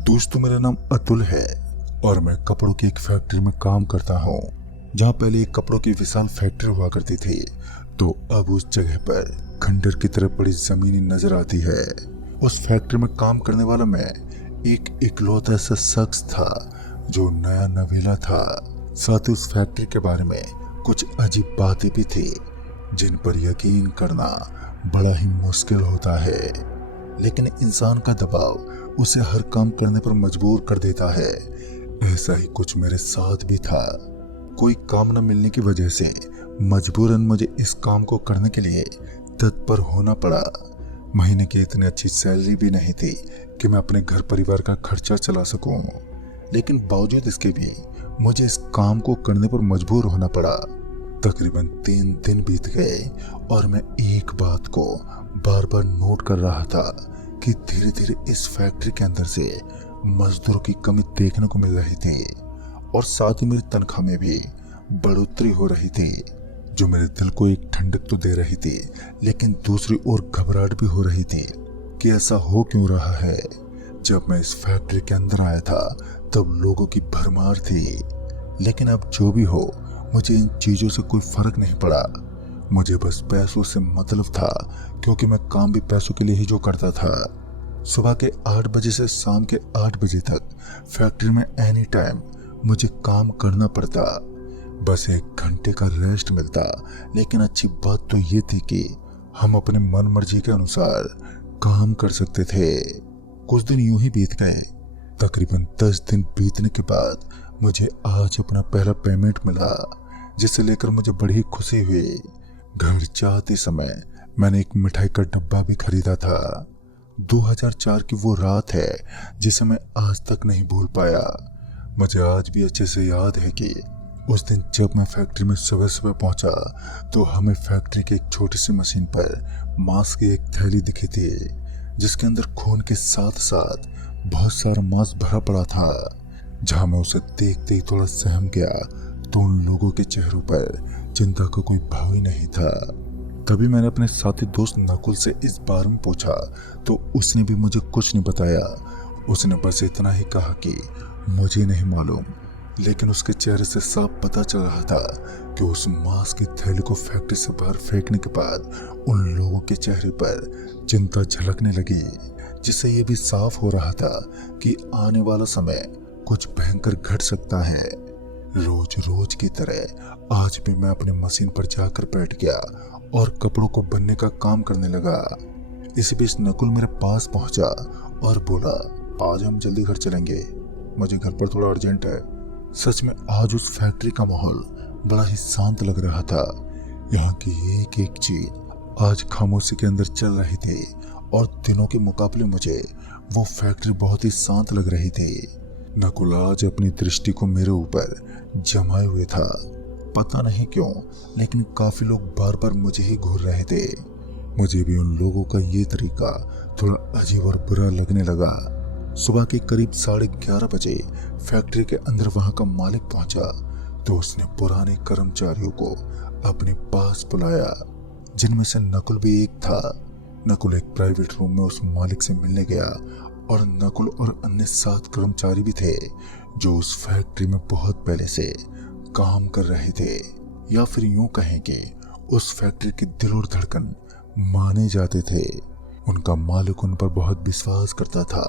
दोस्तों, मेरा नाम अतुल है और मैं कपड़ों की एक फैक्ट्री में काम करता हूँ। जहाँ पहले एक कपड़ों की विशाल फैक्ट्री हुआ करती थी, तो अब उस जगह पर खंडर की तरह बड़ी जमीन नजर आती है। उस फैक्ट्री में काम करने वाला मैं एक इकलौता ऐसा शख्स था जो नया नवेला था। साथ ही उस फैक्ट्री के बारे में कुछ अजीब बातें भी थी जिन पर यकीन करना बड़ा ही मुश्किल होता है। लेकिन इंसान का दबाव उसे हर काम करने पर मजबूर कर देता है। ऐसा ही कुछ मेरे साथ भी था। कोई काम न मिलने की वजह से मजबूरन मुझे इस काम को करने के लिए तत्पर होना पड़ा। महीने की इतनी अच्छी सैलरी भी नहीं थी कि मैं अपने घर परिवार का खर्चा चला सकूं। लेकिन बावजूद इसके भी मुझे इस काम को करने पर मजबूर होना पड़ा। तकरीबन 3 दिन बीत गए और मैं एक बात को बार बार नोट कर रहा था कि धीरे धीरे इस फैक्ट्री के अंदर से मजदूरों की कमी देखने को मिल रही थी और साथ ही मेरी तनख्वाह में भी बढ़ोतरी हो रही थी, जो मेरे दिल को एक ठंडक तो दे रही थी, लेकिन दूसरी ओर घबराहट भी हो रही थी कि ऐसा हो क्यों रहा है। जब मैं इस फैक्ट्री के अंदर आया था तब लोगों की भरमार थी, लेकिन अब जो भी हो मुझे इन चीजों से कोई फर्क नहीं पड़ा। मुझे बस पैसों से मतलब था, क्योंकि मैं काम भी पैसों के लिए ही जो करता था। सुबह के 8 बजे से शाम के 8 बजे तक फैक्ट्री में एनी टाइम मुझे काम करना पड़ता। बस 1 घंटे का रेस्ट मिलता, लेकिन अच्छी बात तो ये थी कि हम अपने मन मर्जी के अनुसार काम कर सकते थे। कुछ दिन यूं ही बीत गए। तकरीबन 10 दिन बीतने के बाद मुझे आज अपना पहला पेमेंट मिला, जिसे लेकर मुझे बड़ी खुशी हुई। घर जाते समय मैंने एक मिठाई का डब्बा भी खरीदा था। 2004 की वो रात है जिसे मैं आज तक नहीं भूल पाया। मुझे आज भी अच्छे से याद है कि उस दिन जब मैं फैक्ट्री में सुबह सुबह पहुंचा तो हमें फैक्ट्री की एक छोटी सी मशीन पर मांस की एक थैली दिखी थी, जिसके अंदर खून के साथ साथ बहुत सारा मांस भरा पड़ा था। जहां मैं उसे देखते ही थोड़ा सहम गया तो उन लोगों के चेहरों पर चिंता का कोई भाव ही नहीं था। तभी मैंने अपने साथी दोस्त नकुल से इस बारे में पूछा तो उसने भी मुझे कुछ नहीं बताया। उसने बस इतना ही कहा कि मुझे नहीं मालूम, लेकिन उसके चेहरे से साफ पता चल रहा था कि उस मांस की थैली को फैक्ट्री से बाहर फेंकने के बाद उन लोगों के चेहरे पर चिंता झलकने लगी, जिससे यह भी साफ हो रहा था कि आने वाला समय कुछ भयंकर घट सकता है। रोज रोज की तरह आज भी मैं अपनी मशीन पर जाकर बैठ गया और कपड़ों को बनने का काम करने लगा। इसी बीच नकुल मेरे पास पहुंचा और बोला, आज हम जल्दी घर चलेंगे, मुझे घर पर थोड़ा अर्जेंट है। सच में आज उस फैक्ट्री का माहौल बड़ा ही शांत लग रहा था। यहाँ की एक एक चीज आज खामोशी के अंदर चल रही थी और दिनों के मुकाबले मुझे वो फैक्ट्री बहुत ही शांत लग रही थी। नकुल आज अपनी दृष्टि को मेरे ऊपर जमाए हुए था। पता नहीं क्यों, लेकिन काफी लोग बार बार मुझे ही घूर रहे थे। मुझे भी उन लोगों का ये तरीका थोड़ा अजीब और बुरा लगने लगा। सुबह के करीब 11:30 बजे फैक्ट्री के अंदर वहां का मालिक पहुंचा तो उसने पुराने कर्मचारियों को अपने पास बुलाया, जिनमें से नकुल भी एक था। नकुल एक प्राइवेट रूम में उस मालिक से मिलने गया और नकुल और अन्य 7 कर्मचारी भी थे जो उस फैक्ट्री में बहुत पहले से काम कर रहे थे, या फिर यूं कहें कि उस फैक्ट्री की दिल और धड़कन माने जाते थे। उनका मालिक उन पर बहुत विश्वास करता था।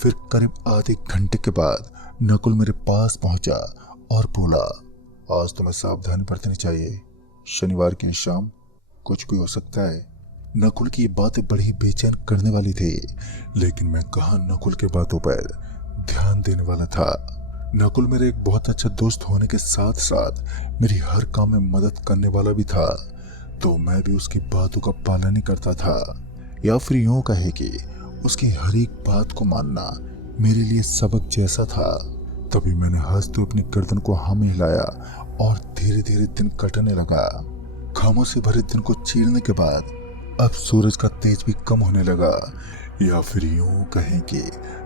फिर करीब आधे घंटे के बाद नकुल मेरे पास पहुंचा और बोला, आज तुम्हें सावधानी बरतनी चाहिए, शनिवार की शाम कुछ भी हो सकता है। नकुल की ये बातें बड़ी ही बेचैन करने वाली थी, लेकिन मैं कहाँ नकुल के बातों पर ध्यान देने वाला था। नकुल मेरे एक बहुत अच्छा दोस्त होने के साथ साथ मेरी हर काम में मदद करने वाला भी था, तो मैं भी उसकी बातों का पालन ही करता था, या फिर यूं कहे कि उसकी हर एक बात को मानना मेरे लिए सबक जैसा था। तभी मैंने हंसते अपनी गर्दन को हम हिलाया और धीरे धीरे दिन कटने लगा। खामोशी भरे दिन को चीरने के बाद अब सूरज का तेज भी कम होने लगा, या फिर यूं कहें कि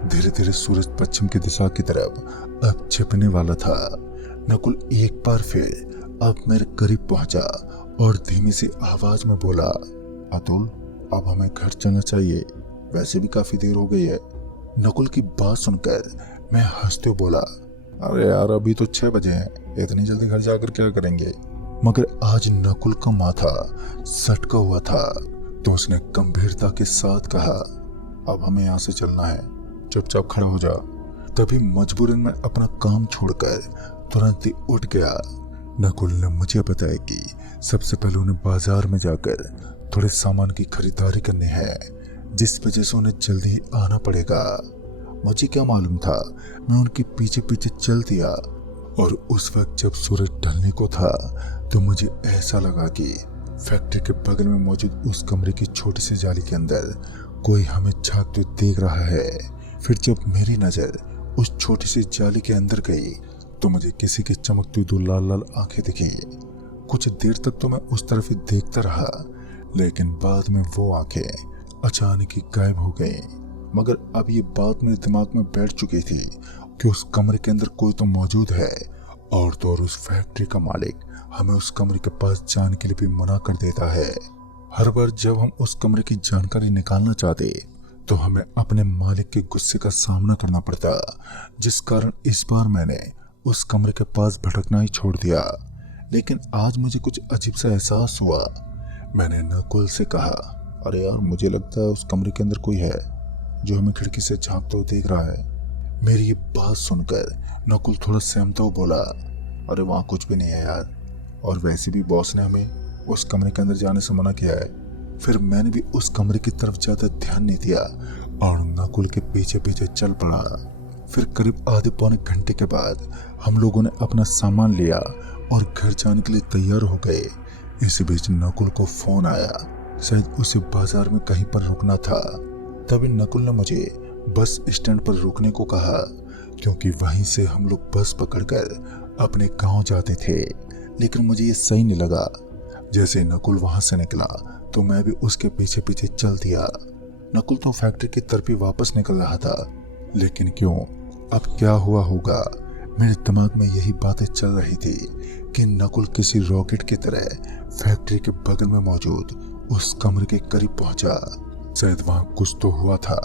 धीरे धीरे सूरज पश्चिम की दिशा की तरफ अब छिपने वाला था। नकुल एक बार फिर अब मेरे करीब पहुंचा और धीमी सी आवाज में बोला, अतुल, अब हमें घर चलना चाहिए, वैसे भी काफी देर हो गई है। नकुल की बात सुनकर मैं हंसते हुए बोला, अरे यार अभी तो 6 बजे हैं, इतनी जल्दी घर जाकर क्या करेंगे। मगर आज नकुल का माथा सटका हुआ था तो उसने गंभीरता के साथ कहा, अब हमें यहाँ से चलना है, चुपचाप खड़ा हो जा। तभी मजबूरन मैं अपना काम छोड़कर तुरंत ही उठ गया। नकुल ने मुझे बताया कि सबसे पहले उन्हें बाजार में जाकर थोड़े सामान की खरीदारी करनी है, जिस वजह से उन्हें जल्दी ही आना पड़ेगा। मुझे क्या मालूम था, मैं उनके पीछे पीछे चल दिया और उस वक्त जब सूरज ढलने को था तो मुझे ऐसा लगा कि फैक्ट्री के बगल में मौजूद उस कमरे की छोटी सी जाली के अंदर कोई हमें झांकते देख रहा है। फिर जब मेरी नजर उस छोटी सी जाली के अंदर गई तो मुझे किसी की चमकती दो लाल लाल आंखें दिखी। कुछ देर तक तो मैं उस तरफ ही देखता रहा, लेकिन बाद में वो आंखें अचानक ही गायब हो गई। मगर अब ये बात मेरे दिमाग में बैठ चुकी थी कि उस कमरे के अंदर कोई तो मौजूद है, और तो और उस फैक्ट्री का मालिक हमें उस कमरे के पास जाने के लिए भी मना कर देता है। हर बार जब हम उस कमरे की जानकारी निकालना चाहते तो हमें अपने मालिक के गुस्से का सामना करना पड़ता, जिस कारण इस बार मैंने उस कमरे के पास भटकना ही छोड़ दिया। लेकिन आज मुझे कुछ अजीब सा एहसास हुआ। मैंने नकुल से कहा, अरे यार मुझे लगता है उस कमरे के अंदर कोई है जो हमें खिड़की से झांकते हुए देख रहा है। मेरी ये बात सुनकर नकुल थोड़ा सहमता हुआ बोला, अरे वहाँ कुछ भी नहीं है यार, और वैसे भी बॉस ने हमें उस कमरे के अंदर जाने से मना किया है। फिर मैंने भी उस कमरे की तरफ ज्यादा ध्यान नहीं दिया और नकुल के पीछे पीछे चल पड़ा। फिर करीब आधे पौने घंटे के बाद हम लोगों ने अपना सामान लिया और घर जाने के लिए तैयार हो गए। इस बीच नकुल को फोन आया, शायद उसे बाजार में कहीं पर रुकना था। तभी नकुल ने मुझे बस स्टैंड पर रुकने को कहा, क्योंकि वहीं से हम लोग बस पकड़कर अपने गांव जाते थे। लेकिन मुझे ये सही नहीं लगा। जैसे नकुल वहां से निकला तो मैं भी उसके पीछे पीछे चल दिया। नकुल तो फैक्ट्री की तरफ ही वापस निकल रहा था, लेकिन क्यों, अब क्या हुआ होगा। मेरे दिमाग में यही बातें चल रही थी कि नकुल किसी रॉकेट की तरह फैक्ट्री के बगल में मौजूद उस कमरे के करीब पहुंचा। शायद वहां कुछ तो हुआ था,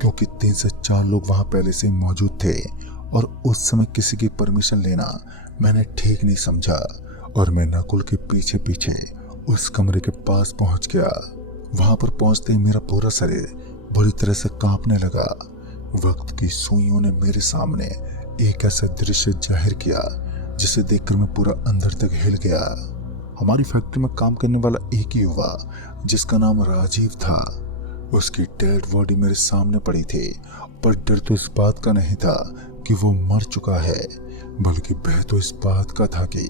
क्योंकि 3 से 4 लोग वहां पहले से मौजूद थे और उस समय किसी की परमिशन लेना मैंने ठीक नहीं समझा और मैं नकुल के पीछे पीछे उस कमरे के पास पहुंच गया। वहां पर पहुंचते ही मेरा पूरा शरीर बुरी तरह से कांपने लगा। वक्त की सुइयों ने मेरे सामने एक ऐसा दृश्य जाहिर किया जिसे देखकर मैं पूरा अंदर तक हिल गया। हमारी फैक्ट्री में काम करने वाला एक ही युवा, जिसका नाम राजीव था, उसकी डेड बॉडी मेरे सामने पड़ी थी। पर डर तो इस बात का नहीं था कि वो मर चुका है, बल्कि भय तो इस बात का था कि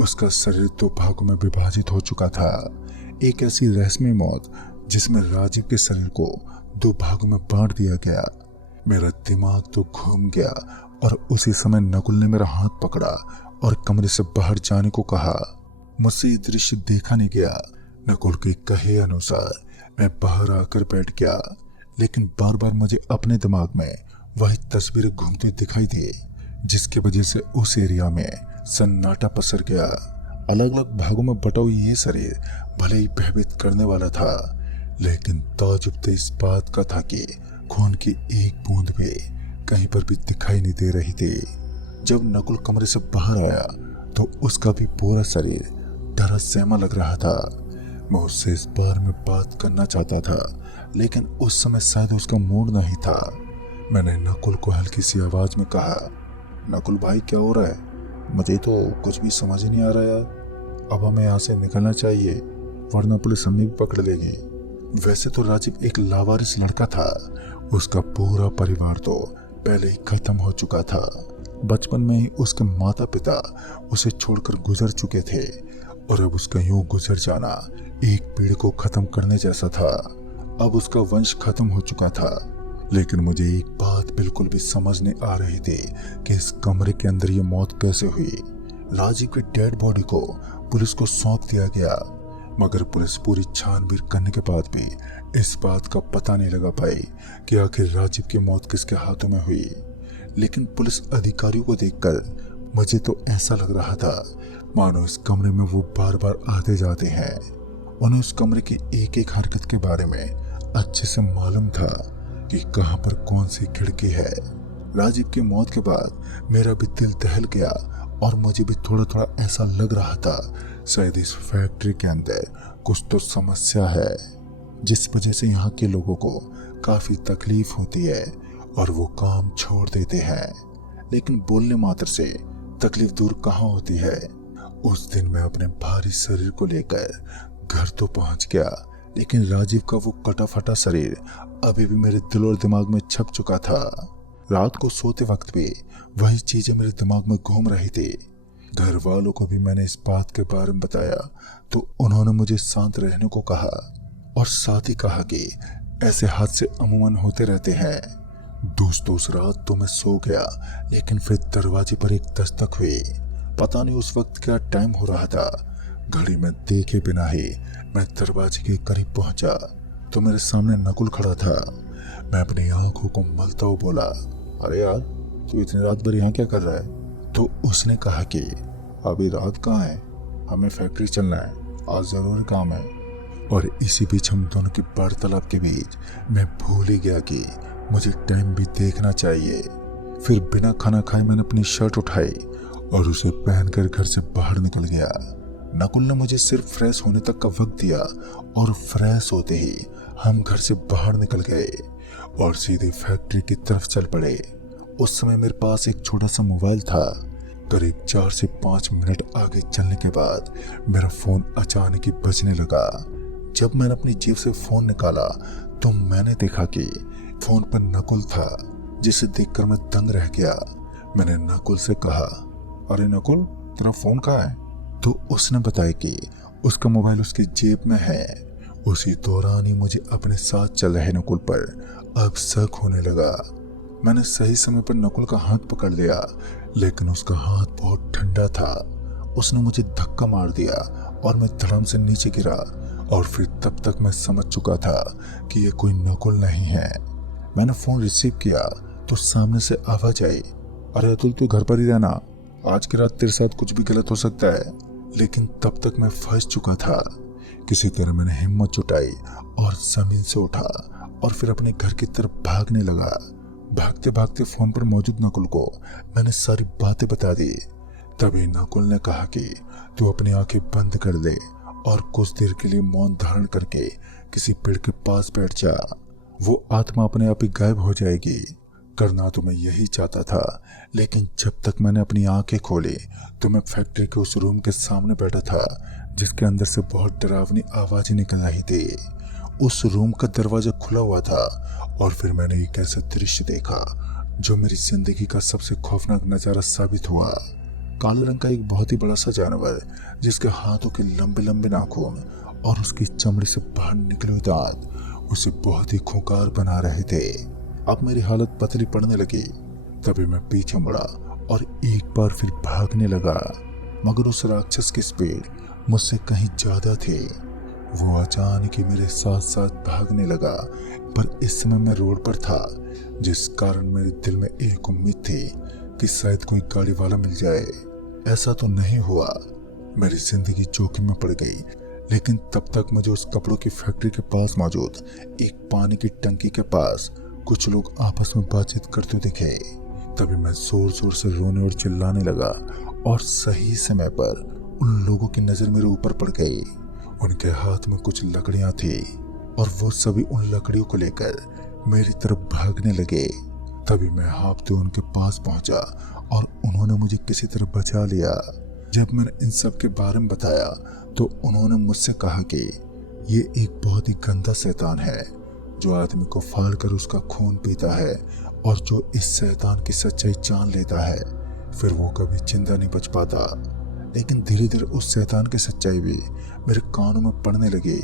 उसका शरीर 2 भागों में विभाजित हो चुका था। एक ऐसी रहस्यमय मौत जिसमें राजीव के शरीर को 2 भागों में बांट दिया गया। मेरा दिमाग तो घूम गया और उसी समय नकुल ने मेरा हाथ पकड़ा और कमरे से बाहर जाने को कहा। मुझसे ये दृश्य देखा नहीं गया। नकुल के कहे अनुसार मैं बाहर आकर बैठ गया, लेकिन बार बार मुझे अपने दिमाग में वही तस्वीरें घूमती दिखाई दी, जिसकी वजह से उस एरिया में सन्नाटा पसर गया। अलग अलग भागों में बटा हुआ ये शरीर भले ही भयभीत करने वाला था, लेकिन ताजुब तो इस बात का था कि खून की एक बूंद भी कहीं पर भी दिखाई नहीं दे रही थी। जब नकुल कमरे से बाहर आया तो उसका भी पूरा शरीर डरा सहमा लग रहा था। मैं उससे इस बारे में बात करना चाहता था, लेकिन उस समय शायद उसका मूड नहीं था। मैंने नकुल को हल्की सी आवाज में कहा, नकुल भाई क्या हो रहा है? मुझे तो कुछ भी समझ ही नहीं आ रहा यार। अब हमें यहाँ से निकलना चाहिए, वरना पुलिस हमें भी पकड़ लेगी। वैसे तो राजीव एक लावारिस लड़का था, उसका पूरा परिवार तो पहले ही खत्म हो चुका था। बचपन में ही उसके माता पिता उसे छोड़कर गुजर चुके थे और अब उसका यूं गुजर जाना एक पीढ़ी को खत्म करने जैसा था। अब उसका वंश खत्म हो चुका था, लेकिन मुझे एक बात बिल्कुल भी समझ नहीं आ रही थी कि इस कमरे के अंदर ये मौत कैसे हुई। राजीव की डेड बॉडी को पुलिस को सौंप दिया गया, मगर पुलिस पूरी छानबीन करने के बाद भी इस बात का पता नहीं लगा पाई कि आखिर राजीव की मौत किसके हाथों में हुई। लेकिन पुलिस अधिकारियों को देखकर मुझे तो ऐसा लग रहा था मानो इस कमरे में वो बार बार आते जाते हैं। उन्हें उस कमरे की एक एक हरकत के बारे में अच्छे से मालूम था, कि कहां पर कौन सी खिड़की है। राजीव की मौत के बाद मेरा भी दिल दहल गया और मुझे भी थोड़ा थोड़ा ऐसा लग रहा था शायद इस फैक्ट्री के अंदर कुछ तो समस्या है, जिस वजह से यहाँ के लोगों को काफी तकलीफ होती है और वो काम छोड़ देते हैं। लेकिन बोलने मात्र से तकलीफ दूर कहाँ होती है। उस दिन मैं अपने भारी शरीर को लेकर घर तो पहुंच गया, लेकिन राजीव का वो कटा फटा शरीर अभी भी मेरे दिल और दिमाग में छप चुका था। रात को सोते वक्त भी वही चीजें मेरे दिमाग में घूम रही थी। घर वालों को भी मैंने इस बात के बारे में बताया तो उन्होंने मुझे शांत रहने को कहा और साथ ही कहा कि ऐसे हादसे अमूमन होते रहते हैं। दोस्तों उस रात तो मैं सो गया, लेकिन फिर दरवाजे पर एक दस्तक हुई। पता नहीं उस वक्त क्या टाइम हो रहा था। घड़ी में देखे बिना ही मैं दरवाजे के करीब पहुंचा तो मेरे सामने नकुल खड़ा था। मैं अपनी आंखों को मलता हुआ बोला, अरे यार तू इतनी रात भर यहाँ क्या कर रहा है? तो उसने कहा कि अभी रात कहाँ है, हमें फैक्ट्री चलना है, आज जरूरी काम है। और इसी बीच हम दोनों की वार्तालाप के बीच मैं भूल ही गया कि मुझे टाइम भी देखना चाहिए। फिर बिना खाना खाए मैंने अपनी शर्ट उठाई और उसे पहनकर घर से बाहर निकल गया। नकुल ने मुझे सिर्फ फ्रेश होने तक का वक्त दिया और फ्रेश होते ही हम घर से बाहर निकल गए और सीधे फैक्ट्री की तरफ चल पड़े। उस समय मेरे पास एक छोटा सा मोबाइल था। करीब 4 से 5 मिनट आगे चलने के बाद मेरा फोन अचानक ही बजने लगा। जब मैंने अपनी जेब से फोन निकाला तो मैंने देखा कि फोन पर नकुल था, जिसे देखकर मैं दंग रह गया। मैंने नकुल से कहा, अरे नकुल तेरा फोन कहाँ है? तो उसने बताया कि उसका मोबाइल उसकी जेब में है। उसी दौरान ही मुझे अपने साथ चल रहे नकुल पर अब शक होने लगा। मैंने सही समय पर नकुल का हाथ पकड़ लिया, लेकिन उसका हाथ बहुत ठंडा था। उसने मुझे धक्का मार दिया और मैं धड़ाम से नीचे गिरा और फिर तब तक मैं समझ चुका था कि ये कोई नकुल नहीं है। मैंने फोन रिसीव किया तो सामने से आवाज आई, अरे अतुल तू घर पर ही रहना, आज की रात तेरे साथ कुछ भी गलत हो सकता है। लेकिन तब तक मैं फंस चुका था। किसी तरह मैंने हिम्मत जुटाई और जमीन से उठा और फिर अपने घर की तरफ भागने लगा। भागते भागते फोन पर मौजूद नकुल को मैंने सारी बातें बता दी। तभी नकुल ने कहा कि तू अपनी आंखें बंद कर दे और कुछ देर के लिए मौन धारण करके किसी पेड़ के पास बैठ जा। वो आत्मा अपने आप ही गायब हो जाएगी। करना तो मैं यही चाहता था, लेकिन जब तक मैंने अपनी आंखें खोली तो मैं फैक्ट्री के उस रूम के सामने बैठा था, जिसके अंदर से बहुत डरावनी आवाजें निकल रही थी। उस रूम का दरवाजा खुला हुआ था और फिर मैंने एक ऐसा दृश्य देखा जो मेरी जिंदगी का सबसे खौफनाक नजारा साबित हुआ। काले रंग का एक बहुत ही बड़ा सा जानवर, जिसके हाथों के लंबे लंबे नाखून और उसकी चमड़ी से बाहर निकले हुए दांत उसे बहुत ही खूंखार बना रहे थे। अब मेरी हालत पतली पड़ने लगी। तभी मैं पीछे मुड़ा और एक बार फिर भागने लगा, मगर उस राक्षस की स्पीड मुझसे कहीं ज्यादा थी। वो अचानक ही मेरे साथ साथ भागने लगा, पर इस समय मैं रोड पर था, जिस कारण मेरे दिल में एक उम्मीद थी कि शायद कोई गाड़ी वाला मिल जाए। ऐसा तो नहीं हुआ। मेरी जिंदगी जोखिम में पड़ गई, लेकिन तब तक मुझे उस कपड़ों की फैक्ट्री के पास मौजूद एक पानी की टंकी के पास कुछ लोग आपस में बातचीत करते दिखे। तभी मैं जोर जोर से रोने और चिल्लाने लगा और सही समय पर उन लोगों की नजर मेरे ऊपर पड़ गई। उनके हाथ में कुछ लकड़ियां थी और वो सभी उन लकड़ियों को लेकर मेरी तरफ भागने लगे। तभी मैं हाँफते उनके पास पहुंचा और उन्होंने मुझे किसी तरह बचा लिया। जब मैंने इन सब के बारे में बताया तो उन्होंने मुझसे कहा कि ये एक बहुत ही गंदा शैतान है, जो आदमी को फाड़ कर उसका खून पीता है, और जो इस शैतान की सच्चाई जान लेता है फिर वो कभी जिंदा नहीं बच पाता। लेकिन धीरे धीरे उस शैतान की सच्चाई भी मेरे कानों में पड़ने लगी।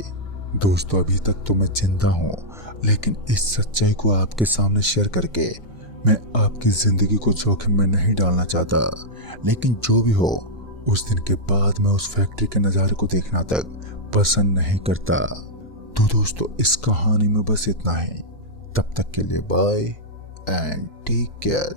दोस्तों, अभी तक तो मैं जिंदा हूँ, लेकिन इस सच्चाई को आपके सामने शेयर करके मैं आपकी जिंदगी को जोखिम में नहीं डालना चाहता। लेकिन जो भी हो, उस दिन के बाद मैं उस फैक्ट्री के नज़ारे को देखना तक पसंद नहीं करता। तो दोस्तों, इस कहानी में बस इतना ही। तब तक के लिए बाय एंड टेक केयर।